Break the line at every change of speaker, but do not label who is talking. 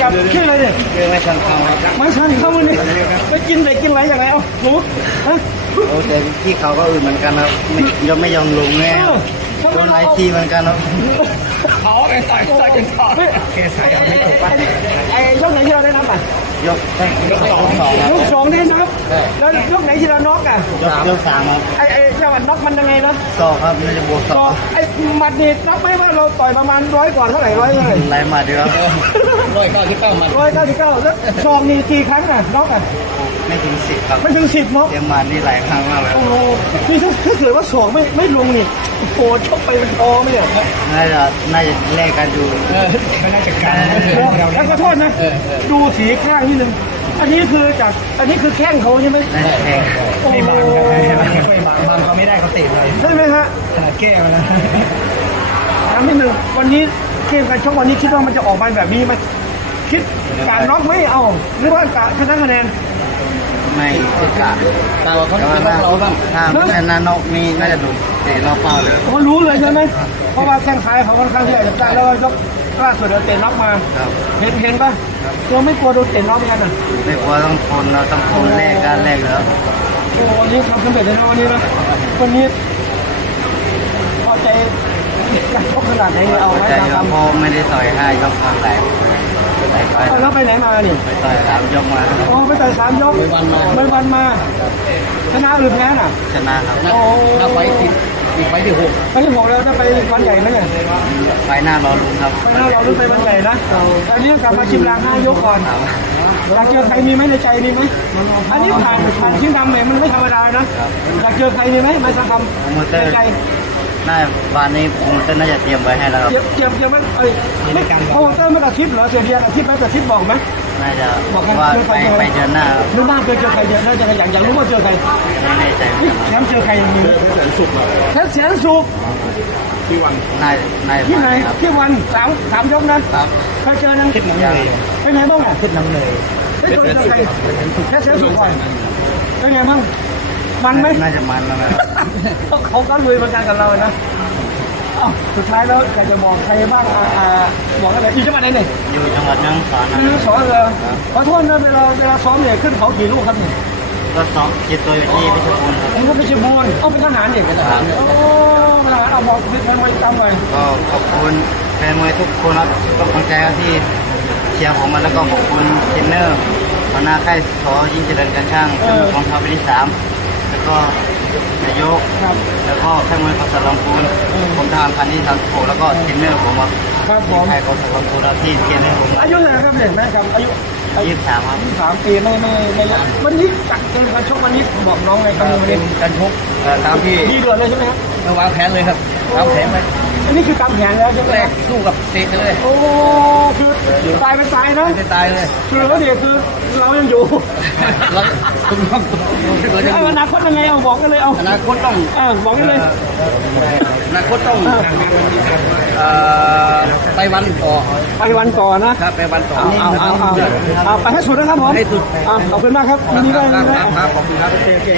ครับชื่ออะไรเนี่ย
เรื่องไม่ทันเขาครับ
ไม่ทันเข้ามือนี่ไปกินอะไรกินอะไรอย่างไรเอาหนูฮะ
โอ้แต่พี่เขาก็อื่นเหมือนกันครับไม่ยอมลงแน่โดนหลายทีเหมือนกันครับ
เขาไปต่อยกันต่อแค่ใส่ไม่ถูกป่ะไอ้ยกไหนที่เราได้นับอ่ะ
ยกได้ยกสองครับ
ยกสองได้นับแล้วยกไหนที่เราน็อกอ่ะ
ยกสามครับ
ไอ้เจ้าน็อกมันยังไงเนาะ
สองครับน่าจะบวกส
ก็
อง
ไอ้หมัดนี่นับไหมว่าเราต่อยประมาณ100 กว่าเท่าไหร่100
ไล่มาดีครับ
199แล้วซองนี่กี่ครั้งอ่ะน็อกอ่ะ
ไม่ถึง10ครับ
ไม่ถึง10น็อก
เตรียมมานี่หลายครั้งมากเลย
โอ้โหนี่ถ้าเกิดว่าสองไม่ลงนี่โอ้โหชกไปมันพอไหมเนี่ย
น่าจะแลกกันอยู่
ก็น่าจะการแล้วก็โทษนะดูสีข้างนิดนึงอันนี้คือแข้งเขาใช่ไหม
น่าจะแทง
โอ้โห
ค่อยบางเขาไม่ได้เขาเตะเลย
ใช่ไหมฮะ
ขนาดแก้มาแล้ว
ถามนิดนึงวันนี้เกมการชกวันนี้คิดว่ามันจะออกมาแบบนี้ไหมคิดการน็อกไม่เอาหรือว่าการชนะคะแนน
ไม่กะแต่ว่าเราบ้างถ้าไม่นานอกนี่น่าจะดูเตะรอบเป้าเลย
เขารู้เลยใช่ไหมเพราะว่าแข้งซ้ายเขาค่อนข้างที่จะจัดแล้วก็ยกล่าสุดเราเตะน็อกมา
ครับ
เห็นป่ะตัวไม่กลัวโดนเตะน็อกเหมือนกันอ่ะ
ไม่กลัวต้องทนเราต้องทนแลกกันแลกแล้ว
โอ้วันนี้ทำสำเร็จเลยนะวันนี้นะวันนี้พอใจการชกขนาดไหนเอา
หัว
ไว้
ใจ
ตาม
ยอม
คำ
พอไม่ได้ต่อยให้ยกทำไหลไป
แล้วไปไหนมาเนี่ย
ไปต่อย3 ยกมา
อ๋อไปต่อย3 ยกไม่วันมาชนะหรือแพ้น่ะ
ชนะครับ
โอ้
ถ้าไฟติดไฟที่6
ไปที่6แล้วจะไปวันใหญ่ไหมเนี่ย
ไฟหน้ารอลุ้นครับ
ไปหน้าเราหรือไปวันใหญ่นะตอนนี้กลับมาชิมลาง5 ยกก่อนอยากเจอใครมีไหมในใจมีไหมอันนี้ผ่านชิ้นดำเนี่ยมันไม่ธรรมดานะอยากเจอใครมีไหมมาสักคำ
โปรโมเตอร์
ใจ
น่าวันนี้โปรโมเตอร์น่าจะเตรียมไว้ให้แล้วครับ
เกี่ยวมันไม่โอ้เตอร์ไม่กระซิบเหรอเสียเดียกระซิบไหมกระซิบบอกไหม
น่าจะว่าไปเดือนหน้าครับ
นึกว่าเคยเจอใครเดียวน่าจะอยากรู้ว่าเจอใคร
ไม่แน่ใจ
แชมป์เจอใครอย่างนี้แชมป์สุก
น่า
ที่ไหนที่วัน3 ยกนั้นเคยเจอนั้น
ยัง
เป็นไงบ้างอ่ะ
ขึ้นน้ำเลย
ได้เจอใครแค่เสียสุกก่อนเป็นไงบ้างมันไหม
น่าจะมันแล้วนะครับ
เขาก็ลุยเหมือนกันกับเรานะสุดท้ายแล้วอยากจะบอกใครบ้างบอกอะไรอยู่จังหวัดไหนเนี่ย
อยู่จังหวัดยังสอนนะ
คือสอนเลยขอโทษนะเวลาซ้อมเนี่ยขึ้นเขากี่ลูกครับเนี่ย
ก็ซ้อมคิดตัวอยู่ที่พิชรบูรณ์ครับ
ผมก็ไปเชียร์บอลเป็นทหารเด็กเป็นทหารโอ้เป็นทหารเอาบอกเป็นทหารจำไว้
ก็ขอบคุณแฟนมวยทุกคนครับก็กำลังใจที่เชียร์ผมมาแล้วก็ขอบคุณเทรนเนอร์หัวหน้าค่ายสอยิ่งเจริญการช่างจำนวนกองทัพปีที่3แล้วก็นายก
ครับ
แล้วก็ค่ายมวยกสลำพูนผมทหารพันที่36แล้วก็เทรนเนอร์ผมครับ
ครับผม
ค่ายกสลำพูนแล้วที่เทรนเนอร์ผม
อายุเท่าไหร่ครับเนี่ยนะครับอายุ
23ครับ
3 ปีไม่วันนี้จัดเกมการชกวันนี้บอกน้องไงครับวัน
เป็
นี้
นการชกตามที่
ดีเดือดเลยใช่ไหมครับ
วางแผนเลยครับวางแผนไว้
อันนี้คือตามแผนแล้วใช่ไหม
แรกสู้กับเตะเลย
โอ้คือตายเป็นตายนะ
จะตายเลย
คือแล้วเดี๋ยวคือเรายังอยู่
เราต้องเราจะ
อนาคตยังไงเอาบอกกันเลยเอา
อนาคตต้อง
บอกกันเลย
อนาคตต้องไปวันต่อ
ไปวันก่อนนะครับ
ไปวันต่อ
เอาไปให้สุดนะครับผม
ให้สุด
ขอบคุณมากครับ
ค
ยินดีด้วย
รับขอบคุณครับ